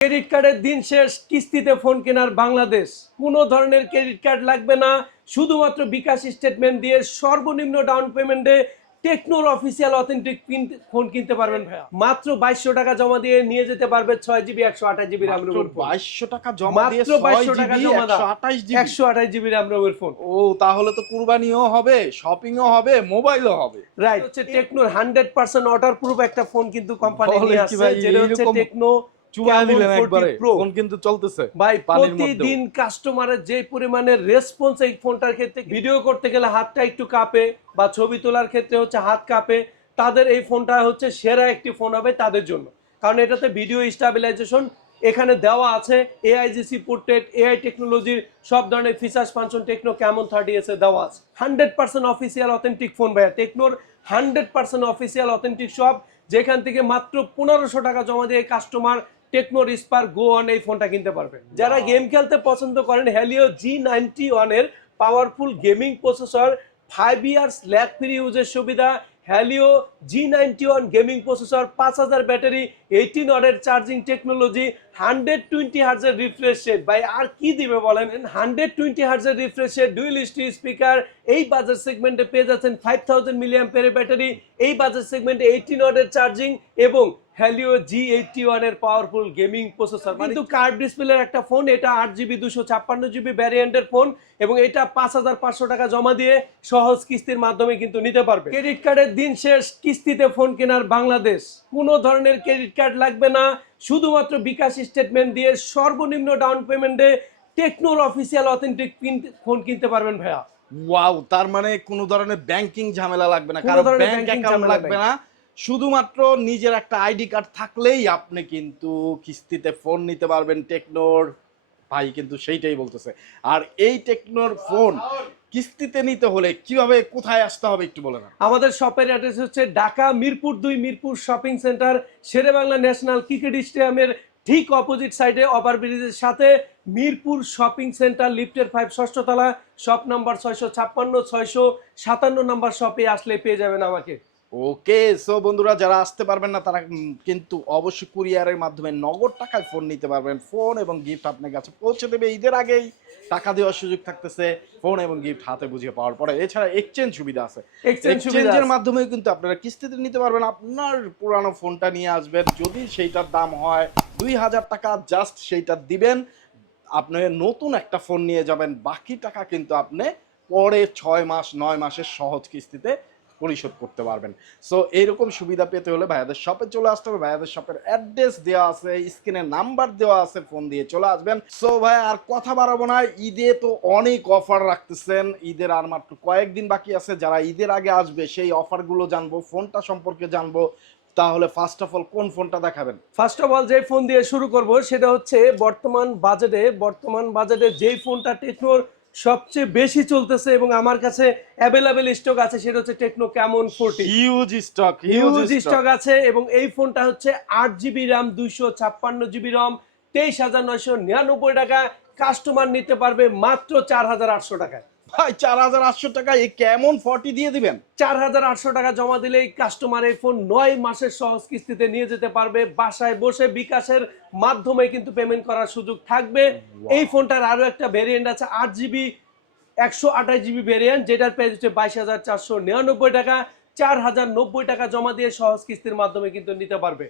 Credit কার্ডের দিন শেষ কিস্তিতে ফোন কেনার বাংলাদেশ। কোনো ধরনের ক্রেডিট কার্ড লাগবে না শুধুমাত্র বিকাশ স্টেটমেন্ট দিয়ে সর্বনিম্ন ডাউন পেমেন্টে টেকনোর অফিসিয়াল অথেন্টিক ফোন কিনতে পারবেন। ভাইয়া। মাত্র বাইশশো টাকা জমা দিয়ে নিয়ে যেতে পারবে ছয় জিবি একশো আঠাশ জিবি র্যাম ফোন বাইশশো টাকা জমা দিয়ে মাত্র বাইশশো টাকা জমা একশো আঠাশ জিবি। র্যাম রোমের ফোন ও তাহলে তো কুরবানিও হবে শপিংও হবে মোবাইলও হবে। রাইট হচ্ছে টেকনোর হান্ড্রেড পার্সেন্ট ওয়াটার প্রুফ একটা ফোন কিন্তু কোম্পানি নিয়ে আসছে ভাই, যেটা হচ্ছে টেকনো চুয়া দিলেন একবারে? ফোন কিন্তু চলতেছে ভাই পানির মধ্যেও। প্রতিদিন কাস্টমারের যে পরিমাণে রেসপন্স এই ফোনটার ক্ষেত্রে ভিডিও করতে গেলে হাতটা একটু কাঁপে বা ছবি তোলার ক্ষেত্রে হচ্ছে হাত কাঁপে তাদের এই ফোনটা হচ্ছে সেরা একটি ফোন হবে তাদের জন্য। কারণ এটাতে ভিডিও স্টাবিলাইজেশন এখানে দেওয়া আছে এআইজিসি পোর্ট্রেট এআই টেকনোলজির সব ধরনের features function Tecno Camon thirty এসে দেওয়া আছে। Hundred percent official authentic phone ভাইয়া। টেকনোর হান্ড্রেড পার্সেন্ট অফিসিয়াল অথেন্টিক সব যেখান থেকে মাত্র পনেরোশো টাকা জমা দিয়ে কাস্টমার টেকনো রিস্পার গো অন এই ফোনটা কিনতে পারবেন। যারা গেম খেলতে পছন্দ করেন হ্যালিও জি নাইনটি ওয়ানের powerful gaming processor five years lag free ইউজের সুবিধা Helio G ninety one gaming processor পাঁচ হাজার ব্যাটারি এইটিন ওয়ার্ডের চার্জিং টেকনোলজি হান্ড্রেড টোয়েন্টি হার্জের রিফ্রেশ রেট ভাই আর কি দিবে বলেন? হান্ড্রেড টোয়েন্টি হার্জের রিফ্রেশ রেট ডুয়েল স্টি স্পিকার এই বাজার সেগমেন্টে পেয়ে যাচ্ছেন ফাইভ থাউজেন্ড মিলিয়াম পেরে ব্যাটারি এই বাজার সেগমেন্টে এইটিন ওয়ার্ডের চার্জিং এবং হ্যালিও জি এইটটি ওয়ানের পাওয়ারফুল গেমিং প্রসেসর কিন্তু কার্ড ডিসপ্লের একটা ফোন এটা আট জিবি দুশো ছাপ্পান্ন জিবি ভ্যারিয়েন্টের ফোন এবং এটা পাঁচ হাজার পাঁচশো টাকা জমা দিয়ে সহজ কিস্তির মাধ্যমে কিন্তু নিতে পারবে। ক্রেডিট কার্ডের দিন শেষ কিস্তিতে ফোন কেনার বাংলাদেশ। কোনো ধরনের ক্রেডিট কার্ড লাগবে না শুধুমাত্র বিকাশ স্টেটমেন্ট দিয়ে সর্বনিম্ন ডাউন পেমেন্টে টেকনোর অফিসিয়াল অথেন্টিক ফোন কিনতে পারবেন ভাইয়া। ওয়াও তার মানে কোনো ধরনের ব্যাংকিং ঝামেলা লাগবে না কোনো কারও ধরনের ব্যাংক অ্যাকাউন্ট লাগবে না। শুধুমাত্র নিজের একটা আইডি কার্ড থাকলেই আপনি কিন্তু কিস্তিতে ফোন নিতে পারবেন টেকনোর। ভাই কিন্তু সেইটাই বলতেছে। আর এই টেকনোর ফোন কিস্তিতে নিতে হলে কীভাবে কোথায় আসতে হবে একটু বলে না আমাদের শপের অ্যাড্রেস হচ্ছে ঢাকা মিরপুর দুই, Mirpur shopping centre Shere Bangla national cricket স্টেডিয়ামের ঠিক অপোজিট সাইডে ওভার ব্রিজের সাথে মিরপুর শপিং সেন্টার লিফটের ফাইভ ষষ্ঠতলা শপ নাম্বার ছয়শো ছাপ্পান্ন, ছয়শো সাতান্ন নাম্বার শপে আসলে পেয়ে যাবেন আমাকে। ওকে সো বন্ধুরা যারা আসতে পারবেন না তারা কিন্তু অবশ্যই কুরিয়ারের মাধ্যমে নগদ টাকায় ফোন নিতে পারবেন। ফোন এবং গিফট আপনার কাছে পৌঁছে দেবে ঈদের আগেই। টাকা দেওয়ার সুযোগ থাকতেছে ফোন এবং গিফট হাতে বুঝিয়ে পাওয়ার পরে। এছাড়া এক্সচেঞ্জ সুবিধা আছে। এক্সচেঞ্জের। মাধ্যমে কিন্তু আপনারা কিস্তিতে নিতে পারবেন। আপনার পুরানো ফোনটা নিয়ে আসবেন। যদি সেইটার দাম হয় দুই হাজার টাকা জাস্ট সেইটা দিবেন। আপনি নতুন একটা ফোন নিয়ে যাবেন। বাকি টাকা কিন্তু আপনি পরে ছয় মাস নয় মাসের সহজ কিস্তিতে পরিশোধ করতে পারবেন। সো এইরকম সুবিধা পেতে হলে ভাইয়াদের শপে চলে আসতে হবে। ভাইয়াদের শপের অ্যাড্রেস দেওয়া আছে স্ক্রিনে নাম্বার দেওয়া আছে ফোন দিয়ে চলে আসবেন। সো ভাই, আর কথা বাড়াবো না, ঈদে তো অনেক অফার রাখতেছেন। ঈদের আর মাত্র কয়েকদিন বাকি আছে। যারা ঈদের আগে আসবে, সেই অফারগুলো জানব ফোনটা সম্পর্কে জানব। তাহলে ফার্স্ট অফ অল কোন ফোনটা দেখাবেন? ফার্স্ট অফ অল যে ফোন দিয়ে শুরু করব, সেটা হচ্ছে বর্তমান বাজেটে বর্তমান বাজেটে যেই ফোনটা টেকনোর সবচেয়ে বেশি চলতেছে এবং আমার কাছে অ্যাভেলেবেল স্টক আছে সেটা হচ্ছে Tecno Camon forty huge stock huge stock আছে এবং এই ফোনটা হচ্ছে আট জিবি র্যাম দুইশো ছাপ্পান্ন জিবি রম তেইশ হাজার নয়শো নিরানব্বই টাকা। কাস্টমার নিতে পারবে মাত্র চার হাজার আটশো টাকায়। ভাই চার হাজার আটশো টাকা এই কেমন ফর্টি দিয়ে দিবেন? চার হাজার আটশো টাকা জমা দিলেই কাস্টমার এই ফোন নয় মাসের সহজ কিস্তিতে নিয়ে যেতে পারবে। বাসায় বসে বিকাশের মাধ্যমে কিন্তু পেমেন্ট করার সুযোগ থাকবে। এই ফোনটার আরও একটা ভেরিয়েন্ট আছে আট জিবি একশো আঠাশ জিবি ভেরিয়েন্ট যেটার প্রাইস হচ্ছে বাইশ হাজার চারশো নিরানব্বই টাকা। চার হাজার নব্বই টাকা জমা দিয়ে সহজ কিস্তির মাধ্যমে কিন্তু নিতে পারবে।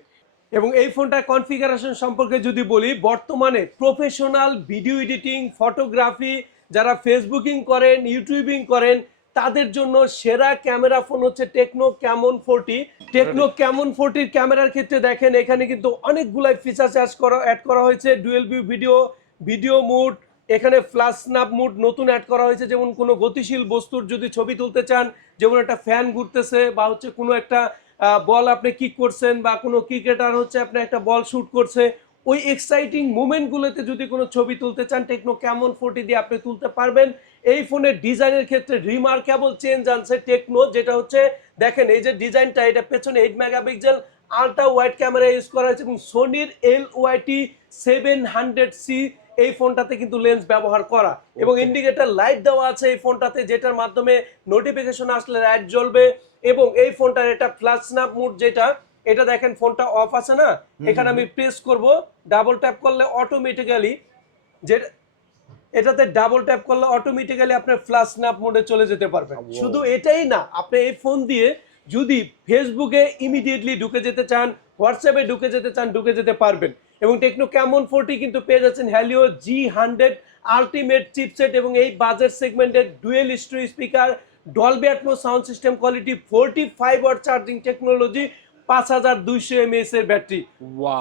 এবং এই ফোনটার কনফিগারেশন সম্পর্কে যদি বলি বর্তমানে প্রফেশনাল ভিডিও এডিটিং ফটোগ্রাফি যারা ফেসবুকিং করেন ইউটিউবিং করেন তাদের জন্য সেরা ক্যামেরা ফোন হচ্ছে Tecno Camon forty Tecno Camon ফোরটির ক্যামেরার ক্ষেত্রে দেখেন এখানে কিন্তু অনেকগুলাই ফিচার্স অ্যাড করা অ্যাড করা হয়েছে। Dual view video video mode এখানে ফ্লাশ স্ন্যাপ মুড নতুন অ্যাড করা হয়েছে। যেমন কোনো গতিশীল বস্তুর যদি ছবি তুলতে চান যেমন একটা ফ্যান ঘুরতেছে বা হচ্ছে কোনো একটা বল আপনি কিক করছেন বা কোনো ক্রিকেটার হচ্ছে আপনি একটা বল শ্যুট করছে ওই এক্সাইটিং মুমেন্টগুলোতে যদি কোনো ছবি তুলতে চান টেকনো কেমন ফোর্টি দিয়ে আপনি তুলতে পারবেন। এই ফোনের ডিজাইনের ক্ষেত্রে রিমার্কেবল চেঞ্জ আনছে টেকনো যেটা হচ্ছে দেখেন এই যে ডিজাইনটা এটা পেছনে eight megapixel ultra wide camera use করা হয়েছে এবং সোনির L Y T seven hundred C এই ফোনটাতে কিন্তু লেন্স ব্যবহার করা। এবং ইন্ডিকেটার লাইট দেওয়া আছে এই ফোনটাতে যেটার মাধ্যমে নোটিফিকেশন আসলে লাইট জ্বলবে এবং এই ফোনটার এটা ফ্ল্যাশ স্ন্যাপ মুড যেটা এটা দেখেন ফোনটা অফ আছে না? এখানে আমি প্রেস করব ডাবল ট্যাপ করলে অটোমেটিক্যালি যে এটাতে ডাবল ট্যাপ করলে অটোমেটিক্যালি আপনার ফ্ল্যাশ স্ন্যাপ মোডে চলে যেতে পারবেন শুধু এটাই না আপনি এই ফোন দিয়ে যদি ফেসবুকে ইমিডিয়েটলি ঢুকে যেতে চান হোয়াটসঅ্যাপে ঢুকে যেতে চান ঢুকে যেতে পারবেন। এবং টেকনো ক্যামন ফোরটি কিন্তু পেয়ে যাচ্ছেন Helio G hundred ultimate chipset এবং এই বাজেট সেগমেন্টের dual stereo speaker Dolby Atmos sound system quality forty five watt charging technology পাঁচ হাজার দুইশো এমএএস এর battery.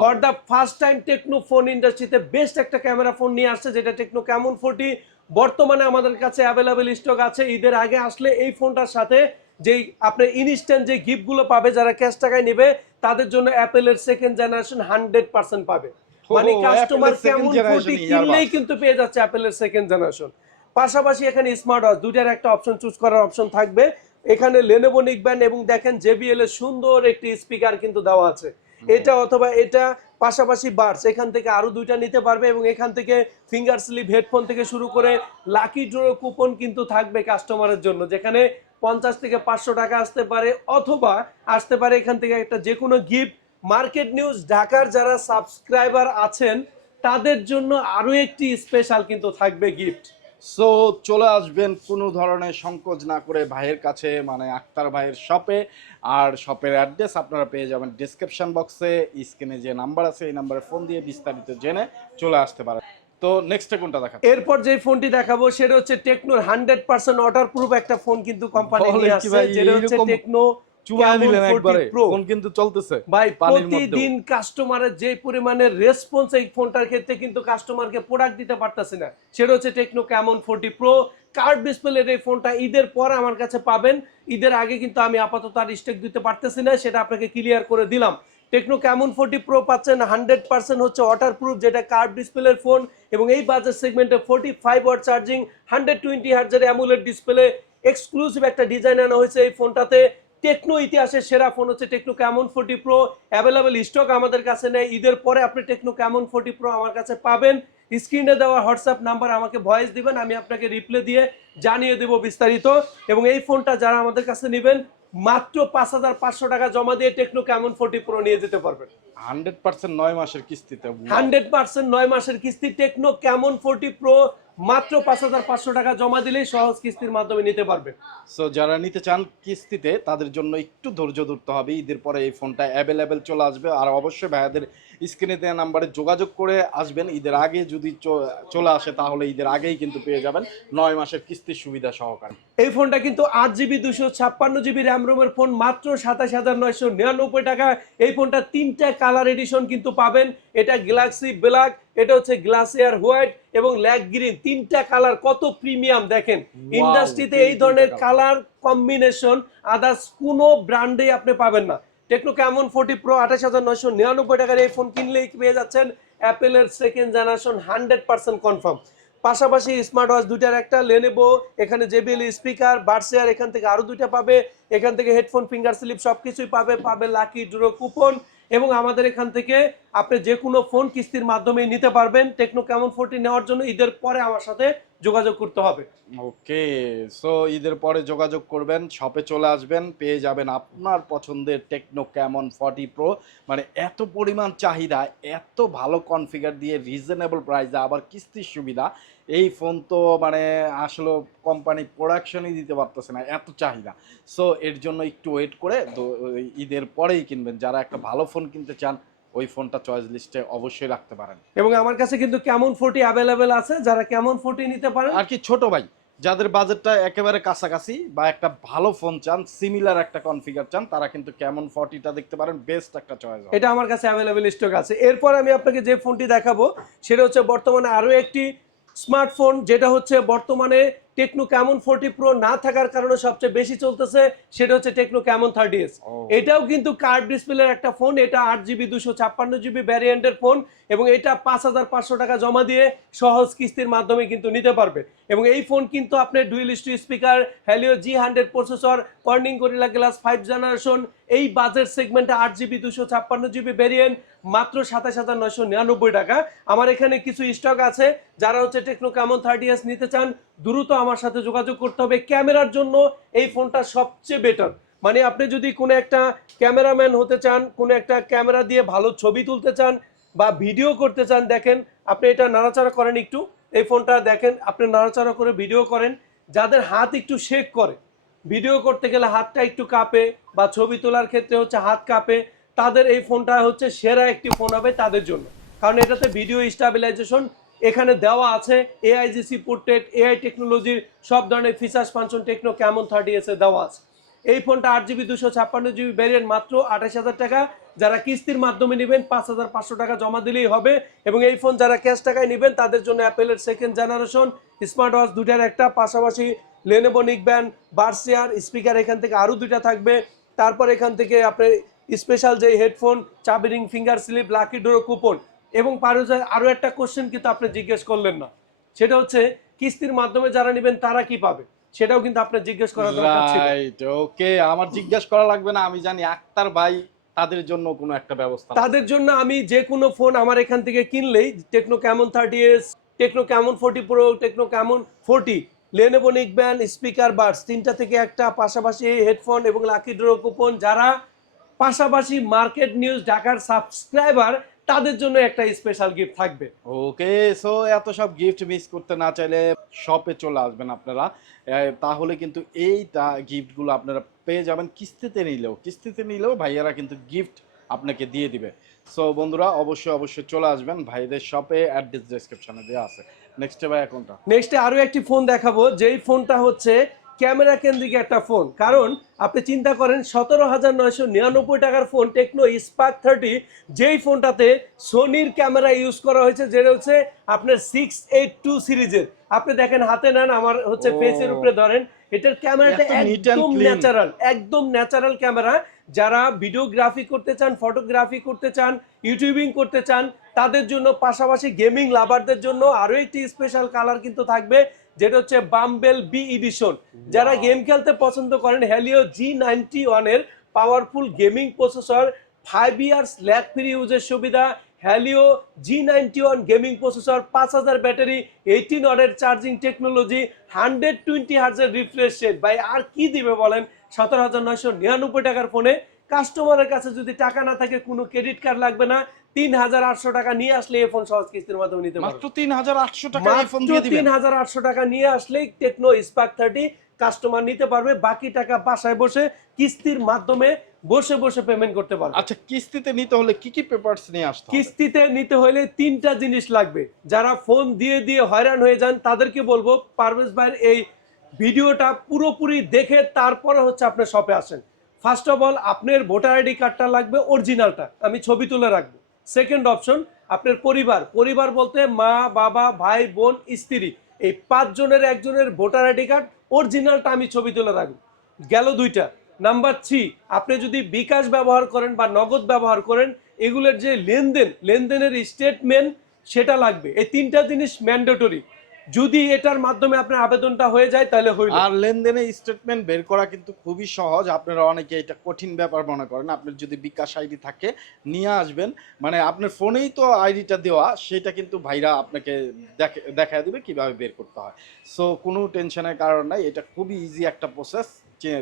For the first time Tecno phone ইন্ডাস্ট্রিতে বেস্ট একটা ক্যামেরা ফোন নিয়ে আসছে যেটা টেকনো ক্যামন ফোরটি বর্তমানে আমাদের কাছে অ্যাভেলেবেল স্টক আছে। ঈদের আগে আসলে এই ফোনটার সাথে যেই আপনার ইনস্ট্যান্ট যে গিফটগুলো পাবে যারা ক্যাশ টাকায় নেবে তাদের জন্য অ্যাপেলের সেকেন্ড জেনারেশন হান্ড্রেড পার্সেন্ট পাবে। মানে কাস্টমার কেমন ফোনটি কিনলেই কিন্তু পেয়ে যাচ্ছে অ্যাপেলের সেকেন্ড জেনারেশন পাশাপাশি এখানে স্মার্ট ওয়াচ দুইটার একটা অপশন চুজ করার অপশন থাকবে। এখানে লেনোভো নিকব্যান্ড এবং দেখেন জেবিএল এর সুন্দর একটি স্পিকার কিন্তু দেওয়া আছে। এটা অথবা এটা পাশাপাশি বার্স এখান থেকে আরও দুইটা নিতে পারবে এবং এখান থেকে ফিঙ্গার স্লিপ হেডফোন থেকে শুরু করে লাকি ড্র কুপন কিন্তু থাকবে কাস্টমারের জন্য। যেখানে পঞ্চাশ থেকে পাঁচশো টাকা আসতে পারে অথবা আসতে পারে এখান থেকে একটা যে কোনো গিফট মার্কেট নিউজ ঢাকার যারা সাবস্ক্রাইবার আছেন তাদের জন্য আরও একটি স্পেশাল কিন্তু থাকবে গিফট সো চলে আসবেন কোনো ধরনের সংকোচ না করে ভাইয়ের কাছে মানে আক্তার ভাইয়ের শপে আর শপের অ্যাড্রেস আপনারা পেয়ে যাবেন ডিসক্রিপশন বক্সে স্ক্রিনে যে নাম্বার আছে এই নাম্বারে ফোন দিয়ে বিস্তারিত জেনে চলে আসতে পারেন। তো নেক্সট কোনটা দেখা এরপর যে ফোনটি দেখাবো সেটা হচ্ছে টেকনোর হান্ড্রেড পার্সেন্ট ওয়াটার প্রুফ একটা ফোন কিন্তু কোম্পানি নিয়ে আসছে। যেটা হচ্ছে টেকনো চুবাই Camon দিলেন একবারে? ফোন কিন্তু চলতেছে ভাই প্রতিদিন কাস্টমারের যে পরিমাণে রেসপন্স এই ফোনটার ক্ষেত্রে কিন্তু কাস্টমারকে প্রোডাক্ট দিতে পারতেছে না। সেটা হচ্ছে Tecno Camon forty pro curved ডিসপ্লের এই ফোনটা ঈদের পর আমার কাছে পাবেন। ঈদের আগে কিন্তু আমি আপাতত আর স্টেক দিতে পারতেছি না সেটা আপনাকে ক্লিয়ার করে দিলাম। টেকনো ক্যামন ফোরটি প্রো পাচ্ছেন হান্ড্রেড পার্সেন্ট হচ্ছে ওয়াটার প্রুফ যেটা কার্ড ডিসপ্লের ফোন এবং এই বাজার সেগমেন্টে forty five watt charging hundred twenty হার্জের AMOLED display exclusive একটা ডিজাইন আনা হয়েছে এই ফোনটাতে টেকনো ইতিহাসের সেরা ফোন হচ্ছে Tecno Camon forty pro. Available stock আমাদের কাছে নেই। ঈদের পরে আপনি টেকনো ক্যামন ফোর্টি প্রো আমার কাছে পাবেন। স্ক্রিনে দেওয়া হোয়াটসঅ্যাপ নাম্বার আমাকে ভয়েস দিবেন আমি আপনাকে রিপ্লে দিয়ে জানিয়ে দেবো বিস্তারিত। এবং এই ফোনটা যারা আমাদের কাছে নেবেন মাত্র পাঁচ হাজার পাঁচশো টাকা জমা দিয়ে টেকনো ক্যামন ফোর্টি প্রো নিয়ে যেতে পারবেন। হান্ড্রেড পার্সেন্ট নয় মাসের কিস্তিতে হান্ড্রেড পার্সেন্ট নয় মাসের কিস্তি টেকনো ক্যামন ফোর্টি প্রো মাত্র পাঁচ হাজার পাঁচশো টাকা জমা দিলেই সহজ কিস্তির মাধ্যমে নিতে পারবে। সো যারা নিতে চান কিস্তিতে তাদের জন্য একটু ধৈর্য ধরতে হবে। ঈদের পরে এই ফোনটা অ্যাভেলেবেল চলে আসবে। আর অবশ্যই ভাইয়াদের স্ক্রিনে দেওয়া নাম্বারে যোগাযোগ করে আসবেন। ঈদের আগে যদি চলে আসে তাহলে ঈদের আগেই কিন্তু পেয়ে যাবেন নয় মাসের কিস্তির সুবিধা সহকারে। এই ফোনটা কিন্তু আট জিবি দুশো ছাপ্পান্ন জিবি র্যাম রোমের ফোন মাত্র সাতাশ হাজার নয়শো নিরানব্বই টাকা। এই ফোনটা তিনটা কালার এডিশন কিন্তু পাবেন। এটা গ্যালাক্সি ব্ল্যাক এটা হচ্ছে গ্লাসিয়ার হোয়াইট এবং ল্যাক গ্রিন। তিনটা কালার কত প্রিমিয়াম দেখেন। ইন্ডাস্ট্রিতে এই ধরনের কালার। কম্বিনেশন আদার্স কোনো ব্র্যান্ডে আপনি পাবেন না। টেকনো ক্যামন ফোর্টি প্রো আঠাশ হাজার নয়শো নিরানব্বই টাকার এই ফোন কিনলেই পেয়ে যাচ্ছেন অ্যাপেলের second generation hundred percent confirm পাশাপাশি স্মার্ট ওয়াচ দুইটার একটা লেনেবো এখানে জেবিএল স্পিকার বার্সেয়ার এখান থেকে আরও দুইটা পাবে। এখান থেকে হেডফোন ফিঙ্গার স্লিপ সবকিছুই পাবে পাবে লাকি ড্রো কুপন এবং আমাদের এখান থেকে আপনি যে কোনো ফোন কিস্তির মাধ্যমে নিতে পারবেন। টেকনো কেমন ফোনটি নেওয়ার জন্য ঈদের পরে আমার সাথে যোগাযোগ করতে হবে। ওকে সো ঈদের পরে যোগাযোগ করবেন শপে চলে আসবেন, পেয়ে যাবেন আপনার পছন্দের টেকনো ক্যামন ফর্টি প্রো মানে এত পরিমাণ চাহিদা, এত ভালো কনফিগার দিয়ে রিজনেবল প্রাইসে আবার কিস্তির সুবিধা। এই ফোন তো মানে আসলে কোম্পানি প্রোডাকশনই দিতে পারতেছে না, এত চাহিদা। সো এর জন্য একটু ওয়েট করে ঈদের পরেই কিনবেন। যারা একটা ভালো ফোন কিনতে চান ওই ফোনটা চয়েস লিস্টে অবশ্যই রাখতে পারেন। এবং আমার কাছে কিন্তু কেমন ফোরটি অ্যাভেলেবেল আছে যারা কেমন ফোরটি নিতে পারেন? আর কি ছোট ভাই যাদের বাজেটটা একেবারে কাছাকাছি বা একটা ভালো ফোন চান সিমিলার একটা কনফিগার চান তারা কিন্তু কেমন ফর্টিটা দেখতে পারেন বেস্ট একটা চয়েস এটা আমার কাছে অ্যাভেলেবেল স্টক আছে। এরপর আমি আপনাকে যে ফোনটি দেখাবো সেটা হচ্ছে বর্তমানে আরও একটি স্মার্টফোন যেটা হচ্ছে বর্তমানে টেকনো ক্যামন ফোরটি প্রো না থাকার কারণে সবচেয়ে বেশি চলতেছে সেটা হচ্ছে টেকনো ক্যামন থার্টি এস এটাও কিন্তু কার্ড ডিসপ্লের একটা ফোন এটা আট জিবি দুশো ছাপ্পান্ন জিবি ভ্যারিয়েন্টের ফোন এবং এটা পাঁচ হাজার পাঁচশো টাকা জমা দিয়ে সহজ কিস্তির মাধ্যমে কিন্তু নিতে পারবে। এবং এই ফোন কিন্তু আপনি dual stew speaker Helio G hundred processor Corning Gorilla Glass five generation এই বাজেট সেগমেন্টে আট জিবি দুশো ছাপ্পান্ন জিবি ভ্যারিয়েন্ট মাত্র সাতাশ হাজার নয়শো নিরানব্বই টাকা। আমার এখানে কিছু স্টক আছে, যারা হচ্ছে টেকনো কামন থার্টি এস নিতে চান, দ্রুত আমার সাথে যোগাযোগ করতে হবে। ক্যামেরার জন্য এই ফোনটা সবচেয়ে বেটার মানে আপনি যদি কোনো একটা ক্যামেরাম্যান হতে চান, কোনো একটা ক্যামেরা দিয়ে ভালো ছবি তুলতে চান বা ভিডিও করতে চান, দেখেন আপনি এটা নাড়াচাড়া করেন একটু। এই ফোনটা দেখেন, আপনি নাড়াচাড়া করে ভিডিও করেন, যাদের হাত একটু শেক করে। ভিডিও করতে গেলে হাতটা একটু কাঁপে বা ছবি তোলার ক্ষেত্রে হচ্ছে হাত কাঁপে, তাদের এই ফোনটা হচ্ছে সেরা একটি ফোন হবে তাদের জন্য। কারণ এটাতে ভিডিও স্টাবিলাইজেশন এখানে দেওয়া আছে এআইজিসি পোর্ট্রেট এআই টেকনোলজির সব ধরনের features function Tecno Camon thirty এসে দেওয়া আছে। এই ফোনটা আট জিবি, দুশো ছাপ্পান্ন জিবি ভ্যারিয়েন্ট মাত্র আঠাশ হাজার টাকা। যারা কিস্তির মাধ্যমে নেবেন, পাঁচ হাজার পাঁচশো টাকা জমা দিলেই হবে। এবং এই ফোন যারা ক্যাশ টাকায় নেবেন, তাদের জন্য অ্যাপেলের সেকেন্ড জেনারেশন স্মার্ট ওয়াচ দুটার একটা, পাশাপাশি লেনেবো নিকব্যান বার্সিয়ার স্পিকার এখান থেকে আরও দুইটা থাকবে। তারপর এখান থেকে আপনার স্পেশাল যে হেডফোন চাবি ring finger slip lucky draw coupon এবং পারুজার আরও একটা কোশ্চেন কিন্তু আপনি জিজ্ঞেস করলেন না। সেটা হচ্ছে, কিস্তির মাধ্যমে যারা নেবেন, তারা কি পাবে? সেটাও কিন্তু আপনার জিজ্ঞেস করা দরকার ছিল। রাইট ওকে আমার জিজ্ঞেস করা লাগবে না আমি জানি আক্তার ভাই তাদের জন্য কোনো একটা ব্যবস্থা তাদের জন্য আমি যে কোনো ফোন আমার এখান থেকে কিনলেই Tecno Camon thirty S Tecno Camon forty pro Tecno Camon forty Lenovo neckband speaker buds তিনটা থেকে একটা পাশাপাশি হেডফোন এবং লাকি ড্র কুপন যারা পাশাপাশি মার্কেট নিউজ ঢাকার সাবস্ক্রাইবার তাদের জন্য একটা স্পেশাল গিফট থাকবে। ওকে সো এত সব গিফট মিস করতে না চাইলে শপে চলে আসবেন আপনারা। তাহলে কিন্তু এইটা গিফটগুলো আপনারা পেয়ে যাবেন কিস্তিতে নিলেও। কিস্তিতে নিলেও ভাইয়ারা কিন্তু গিফট আপনাকে দিয়ে দিবে। সো বন্ধুরা অবশ্যই অবশ্যই চলে আসবেন। ভাইদের শপে অ্যাড্রেস ডেসক্রিপশনে দেওয়া আছে। নেক্সট ভাই কোনটা? নেক্সটে আরও একটি ফোন দেখাবো। যেই ফোনটা হচ্ছে ক্যামেরা কেন্দ্রিক একটা ফোন। কারণ আপনি চিন্তা করেন সতেরো হাজার নয়শো নিরানব্বই টাকার ফোন টেকনো স্পার্ক থার্টি যেই ফোনটাতে সোনির ক্যামেরা ইউজ করা হয়েছে যেটা হচ্ছে আপনার সিক্স এইট টু সিরিজের আপনি দেখেন হাতে নেন আমার হচ্ছে। ফেসের উপরে ধরেন এটার ক্যামেরাটা একদম ন্যাচারাল একদম ন্যাচারাল ক্যামেরা। যারা ভিডিওগ্রাফি করতে চান ফটোগ্রাফি করতে চান ইউটিউবিং করতে চান তাদের জন্য পাশাপাশি গেমিং লাভারদের জন্য আরও একটি স্পেশাল কালার কিন্তু থাকবে। যেটা হচ্ছে বাম্বেল বি এডিশন যারা গেম খেলতে পছন্দ করেন হ্যালিও জি নাইনটি ওয়ানের powerful gaming processor five years lag free ইউজের সুবিধা Helio G ninety one gaming processor পাঁচ হাজার ব্যাটারি এইটিন ওয়ার্ডের চার্জিং টেকনোলজি হান্ড্রেড টোয়েন্টি হার্জের রিফ্রেশ রেট ভাই আর কি দিবে বলেন? সতেরো হাজার নয়শো নিরানব্বই টাকার ফোনে কাস্টমারের কাছে যদি টাকা না থাকে কোনো ক্রেডিট কার্ড লাগবে না। তিন হাজার আটশো টাকা নিয়ে আসলে এই ফোন সহজ কিস্তির মাধ্যমে নিতে মাত্র তিন হাজার আটশো টাকা ফোন মাত্র দিয়ে দিবেন। তিন হাজার আটশো টাকা নিয়ে আসলেই টেকনো স্পার্ক থার্টি কাস্টমার নিতে পারবে। বাকি টাকা বাসায় বসে কিস্তির মাধ্যমে বসে বসে পেমেন্ট করতে পারবে। আচ্ছা কিস্তিতে নিতে হলে কি কি পেপারস নিয়ে আসতে কিস্তিতে নিতে হলে তিনটা জিনিস লাগবে। যারা ফোন দিয়ে দিয়ে হয়রান হয়ে যান তাদেরকে বলব পারভেজ ভাইয়ের এই ভিডিওটা পুরোপুরি দেখে তারপরে হচ্ছে আপনার শপে আসেন। ফার্স্ট অফ অল আপনার ভোটার আইডি কার্ডটা লাগবে অরিজিনালটা আমি ছবি তুলে রাখব। সেকেন্ড অপশন আপনার পরিবার। পরিবার বলতে মা, বাবা, ভাই, বোন, স্ত্রী। এই পাঁচজনের একজনের ভোটার আইডি কার্ড, অরিজিনালটা আমি ছবি তুলে রাখব। গেল দুইটা। নাম্বার থ্রি আপনি যদি বিকাশ ব্যবহার করেন বা নগদ ব্যবহার করেন, এগুলোর যে লেনদেন, লেনদেনের স্টেটমেন্ট সেটা লাগবে। এই তিনটা জিনিস ম্যান্ডেটরি যদি এটার মাধ্যমে আপনার আবেদনটা হয়ে যায়, তাহলে হইল। আর লেনদেনের স্টেটমেন্ট বের করা কিন্তু খুবই সহজ। আপনারা অনেকে এটা কঠিন ব্যাপার মনে করেন আপনার যদি বিকাশ আইডি থাকে, নিয়ে আসবেন। মানে আপনার ফোনেই তো আইডিটা দেওয়া, সেটা কিন্তু ভাইরা আপনাকে দেখে দেবে কীভাবে বের করতে হয়। সো কোনো টেনশনের কারণ নাই। এটা খুবই ইজি একটা প্রসেস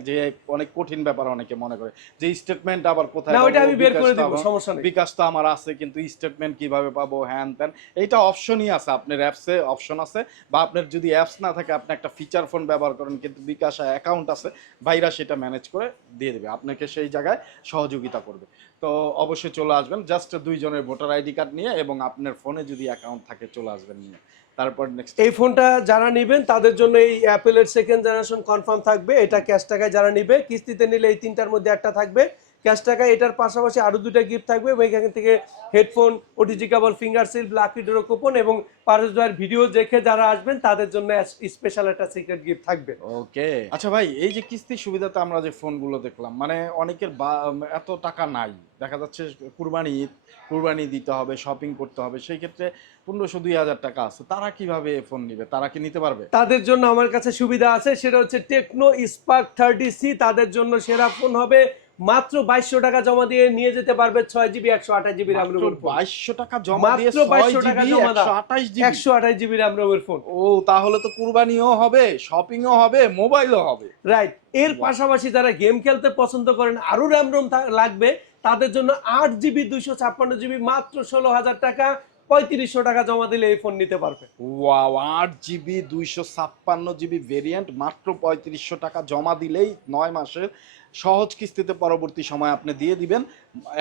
যে অনেক কঠিন ব্যাপার অনেকে মনে করে। যে স্টেটমেন্ট আবার কোথায় না পাবো, আমি বের করে দিব সমস্যা নেই। বিকাশ তো আমার আছে কিন্তু স্টেটমেন্ট কীভাবে পাবো হ্যান ত্যান এইটা অপশনই আছে আপনার অ্যাপসে অপশন আছে বা আপনার যদি অ্যাপস না থাকে আপনি একটা ফিচার ফোন ব্যবহার করেন কিন্তু বিকাশ অ্যাকাউন্ট আছে ভাইরা সেটা ম্যানেজ করে দিয়ে দেবে আপনাকে সেই জায়গায় সহযোগিতা করবে। তো অবশ্যই চলে আসবেন জাস্ট দুইজনের ভোটার আইডি কার্ড নিয়ে এবং আপনার ফোনে যদি অ্যাকাউন্ট থাকে চলে আসবেন নিয়ে। তারপর নেক্সট এই ফোনটা যারা নেবেন, তাদের জন্য এই অ্যাপেলের সেকেন্ড জেনারেশন কনফার্ম থাকবে। এটা ক্যাশ টাকায় যারা নিবে, কিস্তিতে নিলে এই তিনটার মধ্যে একটা থাকবে। ক্যাশ টাকায় এটার পাশাপাশি আরও দুটা গিফট থাকবে এবং এখান থেকে headphone OTG cable finger seal lucky draw coupon এবং পারস ভাইয়ের ভিডিও দেখে যারা আসবেন তাদের জন্য স্পেশাল একটা সিক্রেট গিফট থাকবে। ওকে। আচ্ছা ভাই এই যে কিস্তির সুবিধাতে আমরা যে ফোনগুলো দেখলাম মানে অনেকের বা- এত টাকা নাই। দেখা যাচ্ছে কুরবানি ঈদ কুরবানি দিতে হবে শপিং করতে হবে সেই ক্ষেত্রে পনেরোশো দুই হাজার টাকা আছে। তারা কীভাবে ফোন নিবে? তারা কি নিতে পারবে? তাদের জন্য আমার কাছে সুবিধা আছে সেটা হচ্ছে টেকনো স্পার্ক থার্টি সি তাদের জন্য সেরা ফোন হবে মাত্র বাইশশো টাকা জমা দিয়ে নিয়ে যেতে পারবে ছয় জিবি একশো আঠাশ জিবি র্যাম রোমের বাইশশো টাকা জমা দিয়ে মাত্র 2200 টাকা জমা আঠাশ জিবি। একশো আঠাশ জিবি র্যাম রোমের ফোন ও তাহলে তো কুরবানিও হবে শপিংও হবে মোবাইলও হবে। রাইট এর পাশাপাশি যারা গেম খেলতে পছন্দ করেন আরও র্যাম রোম লাগবে। তাদের জন্য আট জিবি দুইশো ছাপ্পান্ন জিবি মাত্র ষোলো হাজার টাকা পঁয়ত্রিশশো টাকা জমা দিলে এই ফোন নিতে পারবে। ওয়াও আট জিবি দুইশো ছাপ্পান্ন জিবি ভেরিয়েন্ট মাত্র পঁয়ত্রিশশো টাকা জমা দিলেই নয় মাসের সহজ কিস্তিতে পরবর্তী সময় আপনি দিয়ে দিবেন।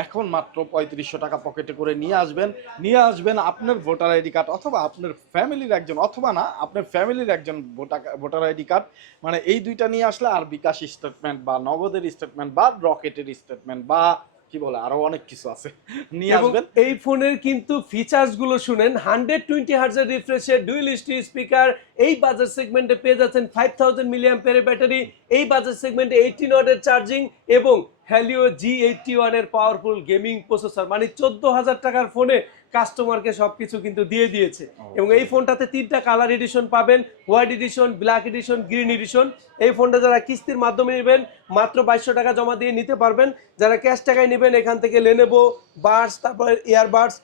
এখন মাত্র পঁয়ত্রিশশো টাকা পকেটে করে নিয়ে আসবেন। নিয়ে আসবেন আপনার ভোটার আইডি কার্ড অথবা আপনার ফ্যামিলির একজন, অথবা না, আপনার ফ্যামিলির একজন ভোটার ভোটার আইডি কার্ড। মানে এই দুইটা নিয়ে আসলে আর বিকাশ স্টেটমেন্ট বা নগদের স্টেটমেন্ট বা রকেটের স্টেটমেন্ট বা কি বলে আরও অনেক কিছু আছে। নিয়ে আসবেন। এই ফোনের কিন্তু ফিচার্সগুলো শুনেন হান্ড্রেড টোয়েন্টি হার্জের রিফ্রেশের ডুয়াল স্টি স্পিকার এই বাজার সেগমেন্টে পেয়ে যাচ্ছেন ফাইভ থাউজেন্ড মিলিয়াম পেরে ব্যাটারি এই বাজার সেগমেন্টে এইটিন ওয়াটের চার্জিং এবং হ্যালিও জি এইটটি ওয়ানের পাওয়ারফুল গেমিং প্রসেসর মানে চোদ্দ হাজার টাকার ফোনে কাস্টমারকে সবকিছু কিন্তু দিয়ে দিয়েছে। এবং এই ফোনটাতে তিনটা কালার এডিশন পাবেন white edition black edition green edition এই ফোনটা যারা কিস্তির মাধ্যমে নেবেন মাত্র বাইশশো টাকা জমা দিয়ে নিতে পারবেন। যারা ক্যাশ টাকায় নেবেন এখান থেকে লেনেবো বাডস তারপর ইয়ারবাডস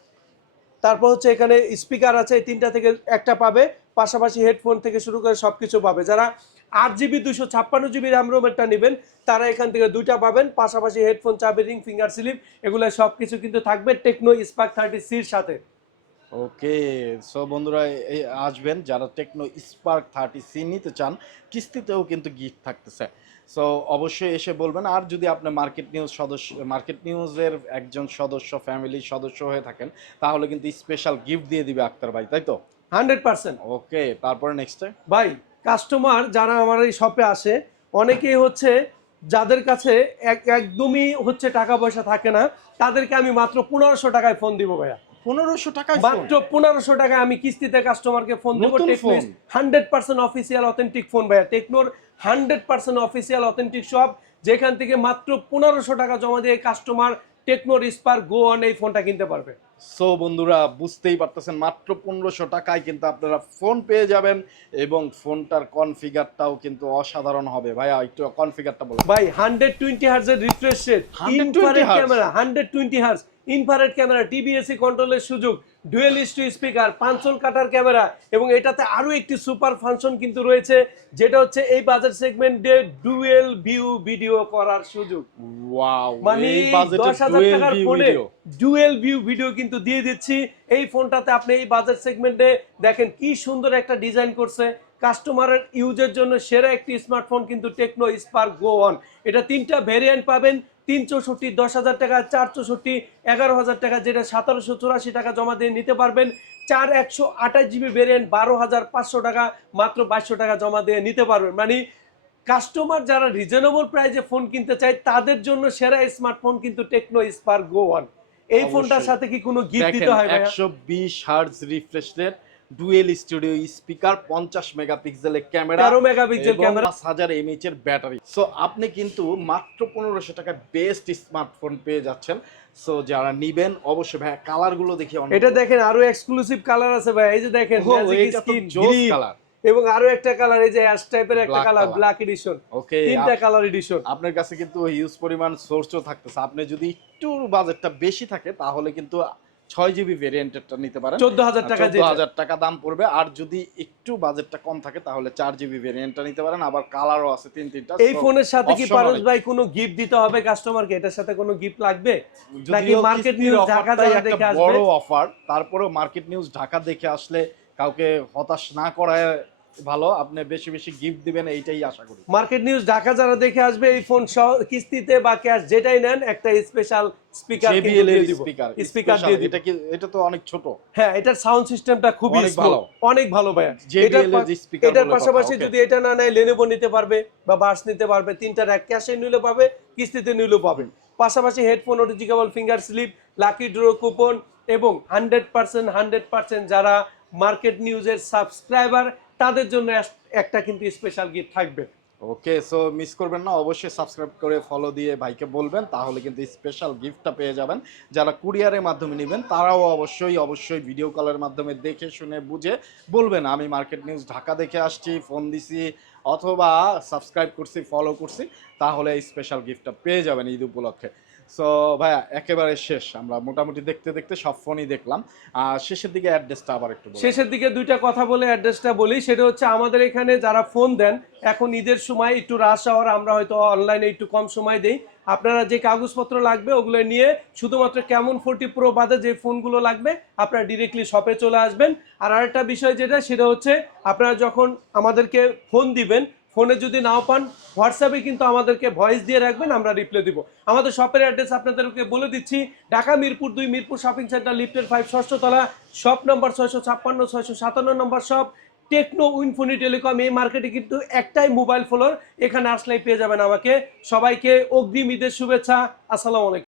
তারপর হচ্ছে এখানে স্পিকার আছে এই তিনটা থেকে একটা পাবে। পাশাপাশি হেডফোন থেকে শুরু করে সবকিছু পাবে। যারা আট জিবি দুশো ছাপ্পান্ন জিবি র্যাম রোমেরটা নেবেন। তারা এখান থেকে দুইটা পাবেন পাশাপাশি হেডফোন চাবি রিং ফিঙ্গার স্লিপ এগুলো সব কিছু কিন্তু থাকবে টেকনো স্পার্ক থার্টি সির সাথে। ওকে সো বন্ধুরা আসবেন যারা টেকনো স্পার্ক থার্টি সি নিতে চান কিস্তিতেও কিন্তু গিফট থাকতেছে। সো অবশ্যই এসে বলবেন আর যদি আপনি মার্কেট নিউজ সদস্য মার্কেট নিউজের একজন সদস্য ফ্যামিলির সদস্য হয়ে থাকেন তাহলে কিন্তু স্পেশাল গিফট দিয়ে দিবে আক্তার ভাই তাই তো? Hundred percent. ওকে তারপরে নেক্সটে ভাই কাস্টমার যারা আমার এই শপে আসে অনেকেই হচ্ছে যাদের কাছে এক- একদমই হচ্ছে টাকা পয়সা থাকে না তাদেরকে আমি মাত্র পনেরোশো টাকায় ফোন দিব ভাইয়া। পনেরোশো টাকায় মাত্র পনেরোশো টাকা আমি কিস্তিতে কাস্টমারকে ফোন দেবো hundred percent official authentic phone ভাইয়া। টেকনোর hundred percent official authentic shop যেখান থেকে মাত্র পনেরোশো টাকা জমা দিয়ে কাস্টমার টেকনোর স্পার গো অন এই ফোনটা কিনতে পারবে। সো বন্ধুরা বুঝতেই পারতেছেন মাত্র পনেরোশো টাকায় কিন্তু আপনারা ফোন পেয়ে যাবেন এবং ফোনটার কনফিগারটাও কিন্তু অসাধারণ হবে। ভাইয়া একটু কনফিগারটা বলো ভাই hundred twenty হার্জের refresh rate 120 infrared hertz? Camera hundred twenty hertz infrared camera টিবিএসি কন্ট্রোলের সুযোগ ডুয়েল স্টু স্পিকার পাঁচল কাটার ক্যামেরা এবং এটাতে আরও একটি সুপার ফাংশন কিন্তু রয়েছে যেটা হচ্ছে এই বাজার সেগমেন্টে ডুয়েল ভিউ ভিডিও করার সুযোগ। মানে দশ হাজার টাকার ফোনে ডুয়েল ভিউ ভিডিও কিন্তু দিয়ে দিচ্ছি। এই ফোনটাতে আপনি এই বাজার সেগমেন্টে দেখেন কি সুন্দর একটা ডিজাইন করছে। কাস্টমারের ইউজের জন্য সেরা একটি স্মার্টফোন কিন্তু টেকনো স্পার্ক গো অন এটা তিনটা ভেরিয়েন্ট পাবেন। তিন চৌষট্টি দশ হাজার টাকা চার চৌষট্টি এগারো হাজার টাকা যেটা সতেরোশো চুরাশি টাকা জমা দিয়ে নিতে পারবেন। চার একশো আঠাশ জিবি ভেরিয়েন্ট বারো হাজার পাঁচশো টাকা মাত্র বাইশশো টাকা জমা দিয়ে নিতে পারবেন। মানে কাস্টমার যারা রিজনেবল প্রাইজে ফোন কিনতে চায় তাদের জন্য সেরা স্মার্টফোন কিন্তু টেকনো স্পার্ক গো ওয়ান এই ফোনটার সাথে কি কোনো গিফট দিতে হয় ভাইয়া? একশো বিশ hertz refresh rate dual studio speaker পঞ্চাশ মেগাপিক্সেলের ক্যামেরা তেরো মেগাপিক্সেল ক্যামেরা। পাঁচ হাজার এমএইচ এর ব্যাটারি। সো আপনি কিন্তু মাত্র পনেরোশো টাকা বেস্ট স্মার্টফোন পেয়ে যাচ্ছেন। সো যারা নিবেন অবশ্যই ভাই কালারগুলো দেখি এটা দেখেন আরও এক্সক্লুসিভ কালার আছে ভাই এই যে দেখেন magic এটা জোস কালার এবং আরও একটা কালার এই যে অ্যাশ টাইপের একটা কালার ব্ল্যাক এডিশন ওকে তিনটা কালার এডিশন আপনার কাছে কিন্তু হিউজ পরিমাণ সোর্সও থাকতেছে। আপনি যদি একটু বাজেটটা বেশি থাকে তাহলে কিন্তু ছয় জিবি ভেরিয়েন্টেরটা নিতে পারেন। চোদ্দ হাজার টাকা চোদ্দ হাজার টাকা দাম পড়বে। আর যদি একটু বাজেটটা কম থাকে তাহলে চার জিবি ভেরিয়েন্টটা নিতে পারেন। আবার কালারও আছে তিন তিনটা। এই ফোনের সাথে কি পারস ভাই কোনো গিফট দিতে হবে কাস্টমারকে এটার সাথে কোনো গিফট লাগবে? নাকি মার্কেট নিউজ ঢাকা দেখে আসবে? বড় অফার তারপরেও মার্কেট নিউজ ঢাকা দেখে আসলে কাউকে হতাশ না করায় ভালো আপনি বেশি বেশি গিফট দিবেন এইটাই আশা করি। মার্কেট নিউজ ঢাকা যারা দেখে আসবে এই ফোন কিস্তিতে বা ক্যাশ যেটাই নেন একটা স্পেশাল স্পিকার এর স্পিকার স্পিকার দিয়ে দিব। এটা কি এটা তো অনেক ছোট। হ্যাঁ এটার সাউন্ড সিস্টেমটা খুবই ভালো। অনেক ভালো ভাইয়া। এটার পা- যে speaker এটার পাশাপাশি যদি এটা না নেয় লেনোভো নিতে পারবে বা বার্স নিতে পারবে তিনটা র্যাক ক্যাশে নিলে পাবে কিস্তিতে নিলেও পাবে। পাশাপাশি headphone OTG cable finger slip lucky draw coupon এবং হান্ড্রেড পার্সেন্ট হান্ড্রেড পার্সেন্ট যারা মার্কেট নিউজের সাবস্ক্রাইবার তাদের জন্য এক- একটা কিন্তু স্পেশাল গিফট থাকবে। ওকে সো মিস করবেন না, অবশ্যই সাবস্ক্রাইব করে ফলো দিয়ে ভাইকে বলবেন, তাহলে কিন্তু স্পেশাল গিফটটা পেয়ে যাবেন। যারা কুরিয়ারের মাধ্যমে নেবেন, তারাও অবশ্যই অবশ্যই ভিডিও কলের মাধ্যমে দেখে, শুনে, বুঝে বলবেন, আমি মার্কেট নিউজ ঢাকা দেখে আসছি ফোন দিছি, অথবা সাবস্ক্রাইব করছি ফলো করছি, তাহলে এই স্পেশাল গিফটটা পেয়ে যাবেন ঈদ উপলক্ষে। সো ভাইয়া, একেবারে শেষ। আমরা মোটামুটি দেখতে দেখতে সব ফোনই দেখলাম। আর শেষের দিকে অ্যাড্রেসটা আবার একটু শেষের দিকে দুইটা কথা বলে অ্যাড্রেসটা বলি। সেটা হচ্ছে আমাদের এখানে যারা ফোন দেন, এখন ঈদের সময় একটু রাশ হওয়ার আমরা হয়তো অনলাইনে একটু কম সময় দেই। আপনারা যে কাগজপত্র লাগবে, ওগুলো নিয়ে শুধুমাত্র কেমন ফোরটি প্রো বাদে যে ফোনগুলো লাগবে, আপনারা ডিরেক্টলি শপে চলে আসবেন। আর আরেকটা বিষয় যেটা, সেটা হচ্ছে আপনারা যখন আমাদেরকে ফোন দিবেন ফোনে যদি নাও পান, হোয়াটসঅ্যাপে কিন্তু আমাদেরকে ভয়েস দিয়ে রাখবেন, আমরা রিপ্লাই দিব। আমাদের শপের অ্যাড্রেস আপনাদেরকে বলে দিচ্ছি, ঢাকা মিরপুর দুই, মিরপুর শপিং সেন্টার, লিফটের ফাইভ ষষ্ঠতলা শপ নম্বর ছয়শো ছাপ্পান্ন, ছয়শো সাতান্ন নম্বর শপ, টেকনো উইনফোনি টেলিকম। এই মার্কেটে কিন্তু একটাই মোবাইল ফোন এখানে আসলেই পেয়ে যাবেন আমাকে। সবাইকে অগ্রিম ঈদের শুভেচ্ছা, আসসালামু আলাইকুম।